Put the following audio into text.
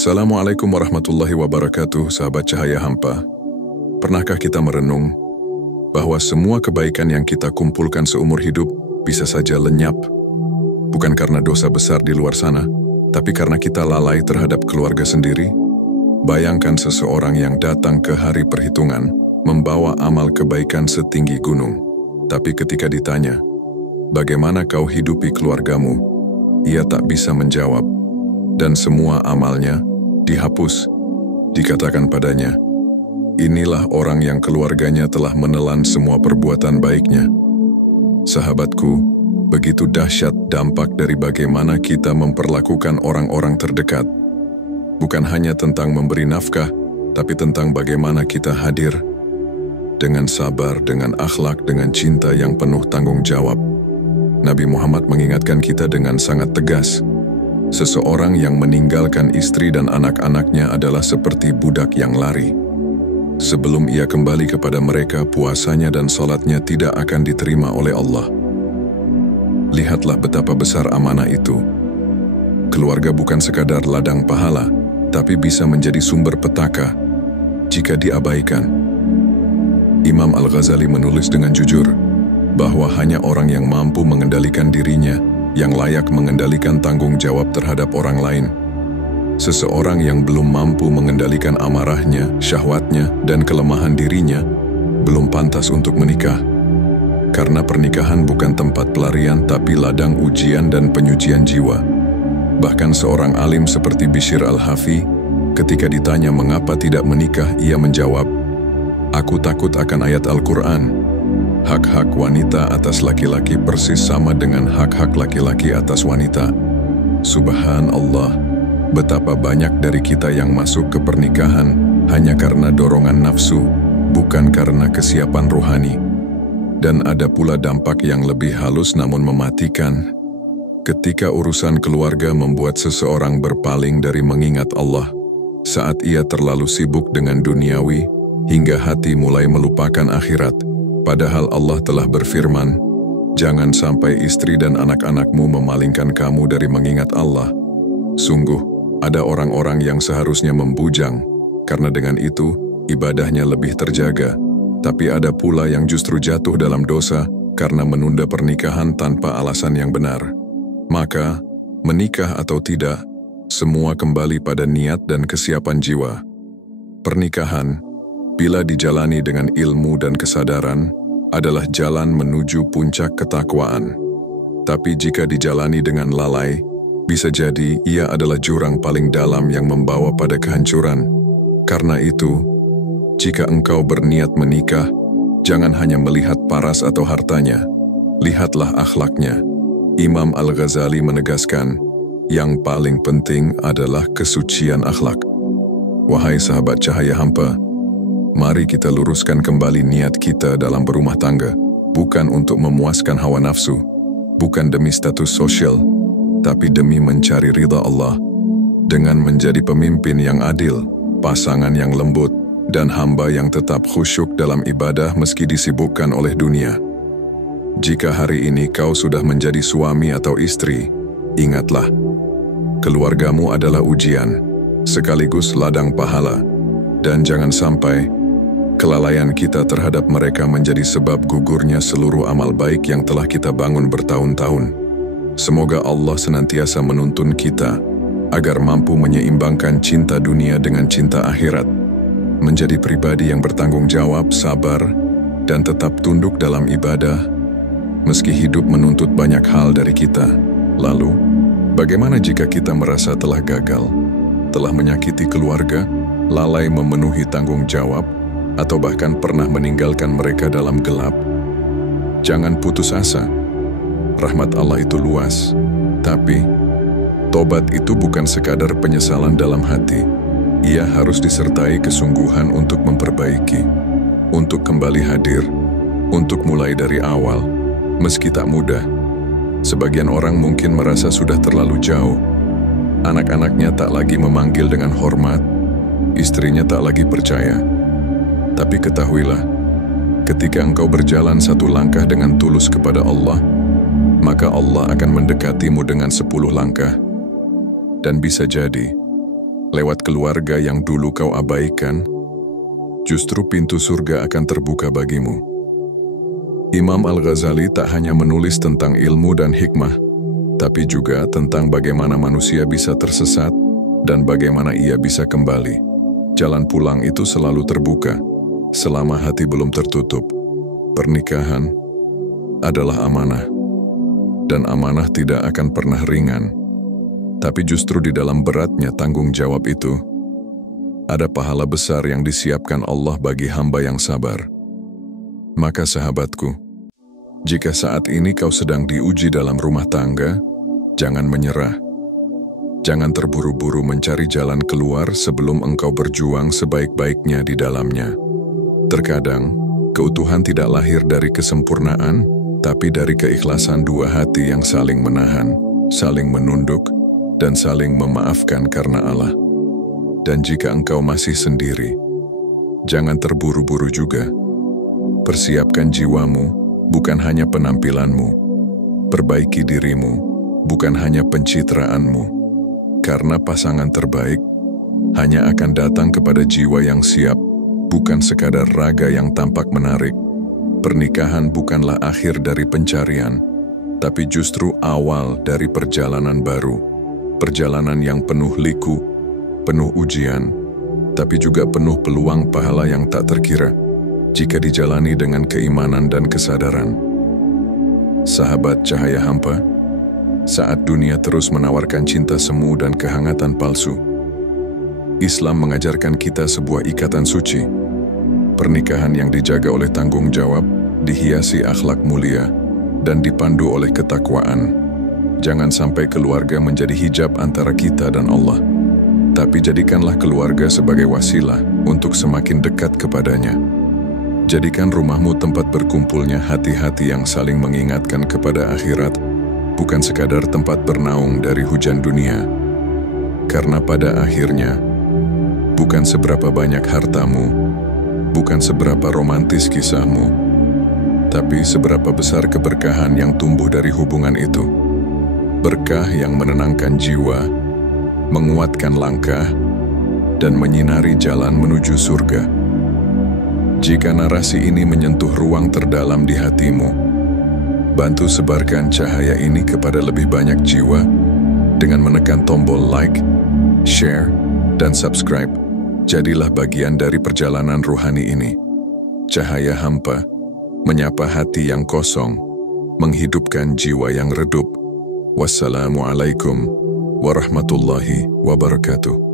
Assalamualaikum warahmatullahi wabarakatuh, sahabat cahaya hampa. Pernahkah kita merenung bahwa semua kebaikan yang kita kumpulkan seumur hidup bisa saja lenyap? Bukan karena dosa besar di luar sana, tapi karena kita lalai terhadap keluarga sendiri. Bayangkan seseorang yang datang ke hari perhitungan, membawa amal kebaikan setinggi gunung. Tapi ketika ditanya, bagaimana kau hidupi keluargamu? Ia tak bisa menjawab. Dan semua amalnya dihapus. Dikatakan padanya, inilah orang yang keluarganya telah menelan semua perbuatan baiknya. Sahabatku, begitu dahsyat dampak dari bagaimana kita memperlakukan orang-orang terdekat. Bukan hanya tentang memberi nafkah, tapi tentang bagaimana kita hadir dengan sabar, dengan akhlak, dengan cinta yang penuh tanggung jawab. Nabi Muhammad mengingatkan kita dengan sangat tegas. Seseorang yang meninggalkan istri dan anak-anaknya adalah seperti budak yang lari. Sebelum ia kembali kepada mereka, puasanya dan salatnya tidak akan diterima oleh Allah. Lihatlah betapa besar amanah itu. Keluarga bukan sekadar ladang pahala, tapi bisa menjadi sumber petaka jika diabaikan. Imam Al-Ghazali menulis dengan jujur bahwa hanya orang yang mampu mengendalikan dirinya yang layak mengendalikan tanggung jawab terhadap orang lain. Seseorang yang belum mampu mengendalikan amarahnya, syahwatnya, dan kelemahan dirinya belum pantas untuk menikah. Karena pernikahan bukan tempat pelarian tapi ladang ujian dan penyucian jiwa. Bahkan seorang alim seperti Bishr Al-Hafi, ketika ditanya mengapa tidak menikah, ia menjawab, "Aku takut akan ayat Al-Quran. Hak-hak wanita atas laki-laki persis sama dengan hak-hak laki-laki atas wanita." Subhanallah, betapa banyak dari kita yang masuk ke pernikahan hanya karena dorongan nafsu, bukan karena kesiapan rohani. Dan ada pula dampak yang lebih halus namun mematikan. Ketika urusan keluarga membuat seseorang berpaling dari mengingat Allah, saat ia terlalu sibuk dengan duniawi, hingga hati mulai melupakan akhirat. Padahal Allah telah berfirman, jangan sampai istri dan anak-anakmu memalingkan kamu dari mengingat Allah. Sungguh, ada orang-orang yang seharusnya membujang, karena dengan itu, ibadahnya lebih terjaga. Tapi ada pula yang justru jatuh dalam dosa, karena menunda pernikahan tanpa alasan yang benar. Maka, menikah atau tidak, semua kembali pada niat dan kesiapan jiwa. Pernikahan, bila dijalani dengan ilmu dan kesadaran, adalah jalan menuju puncak ketakwaan. Tapi jika dijalani dengan lalai, bisa jadi ia adalah jurang paling dalam yang membawa pada kehancuran. Karena itu, jika engkau berniat menikah, jangan hanya melihat paras atau hartanya, lihatlah akhlaknya. Imam Al-Ghazali menegaskan, yang paling penting adalah kesucian akhlak. Wahai sahabat cahaya hampa, mari kita luruskan kembali niat kita dalam berumah tangga, bukan untuk memuaskan hawa nafsu, bukan demi status sosial, tapi demi mencari ridha Allah, dengan menjadi pemimpin yang adil, pasangan yang lembut, dan hamba yang tetap khusyuk dalam ibadah meski disibukkan oleh dunia. Jika hari ini kau sudah menjadi suami atau istri, ingatlah, keluargamu adalah ujian, sekaligus ladang pahala, dan jangan sampai kelalaian kita terhadap mereka menjadi sebab gugurnya seluruh amal baik yang telah kita bangun bertahun-tahun. Semoga Allah senantiasa menuntun kita agar mampu menyeimbangkan cinta dunia dengan cinta akhirat, menjadi pribadi yang bertanggung jawab, sabar, dan tetap tunduk dalam ibadah, meski hidup menuntut banyak hal dari kita. Lalu, bagaimana jika kita merasa telah gagal, telah menyakiti keluarga, lalai memenuhi tanggung jawab, atau bahkan pernah meninggalkan mereka dalam gelap? Jangan putus asa. Rahmat Allah itu luas, tapi tobat itu bukan sekadar penyesalan dalam hati. Ia harus disertai kesungguhan untuk memperbaiki, untuk kembali hadir, untuk mulai dari awal, meski tak mudah. Sebagian orang mungkin merasa sudah terlalu jauh. Anak-anaknya tak lagi memanggil dengan hormat, istrinya tak lagi percaya. Tapi ketahuilah, ketika engkau berjalan satu langkah dengan tulus kepada Allah, maka Allah akan mendekatimu dengan 10 langkah. Dan bisa jadi, lewat keluarga yang dulu kau abaikan, justru pintu surga akan terbuka bagimu. Imam Al-Ghazali tak hanya menulis tentang ilmu dan hikmah, tapi juga tentang bagaimana manusia bisa tersesat dan bagaimana ia bisa kembali. Jalan pulang itu selalu terbuka, selama hati belum tertutup. Pernikahan adalah amanah, dan amanah tidak akan pernah ringan. Tapi justru di dalam beratnya tanggung jawab itu, ada pahala besar yang disiapkan Allah bagi hamba yang sabar. Maka sahabatku, jika saat ini kau sedang diuji dalam rumah tangga, jangan menyerah. Jangan terburu-buru mencari jalan keluar sebelum engkau berjuang sebaik-baiknya di dalamnya. Terkadang, keutuhan tidak lahir dari kesempurnaan, tapi dari keikhlasan dua hati yang saling menahan, saling menunduk, dan saling memaafkan karena Allah. Dan jika engkau masih sendiri, jangan terburu-buru juga. Persiapkan jiwamu, bukan hanya penampilanmu. Perbaiki dirimu, bukan hanya pencitraanmu. Karena pasangan terbaik hanya akan datang kepada jiwa yang siap, bukan sekadar raga yang tampak menarik. Pernikahan bukanlah akhir dari pencarian, tapi justru awal dari perjalanan baru. Perjalanan yang penuh liku, penuh ujian, tapi juga penuh peluang pahala yang tak terkira jika dijalani dengan keimanan dan kesadaran. Sahabat cahaya hampa, saat dunia terus menawarkan cinta semu dan kehangatan palsu, Islam mengajarkan kita sebuah ikatan suci. Pernikahan yang dijaga oleh tanggung jawab, dihiasi akhlak mulia, dan dipandu oleh ketakwaan. Jangan sampai keluarga menjadi hijab antara kita dan Allah, tapi jadikanlah keluarga sebagai wasilah untuk semakin dekat kepadanya. Jadikan rumahmu tempat berkumpulnya hati-hati yang saling mengingatkan kepada akhirat, bukan sekadar tempat bernaung dari hujan dunia. Karena pada akhirnya, bukan seberapa banyak hartamu, bukan seberapa romantis kisahmu, tapi seberapa besar keberkahan yang tumbuh dari hubungan itu. Berkah yang menenangkan jiwa, menguatkan langkah, dan menyinari jalan menuju surga. Jika narasi ini menyentuh ruang terdalam di hatimu, bantu sebarkan cahaya ini kepada lebih banyak jiwa dengan menekan tombol like, share, dan subscribe. Jadilah bagian dari perjalanan ruhani ini. Cahaya hampa menyapa hati yang kosong, menghidupkan jiwa yang redup. Wassalamualaikum warahmatullahi wabarakatuh.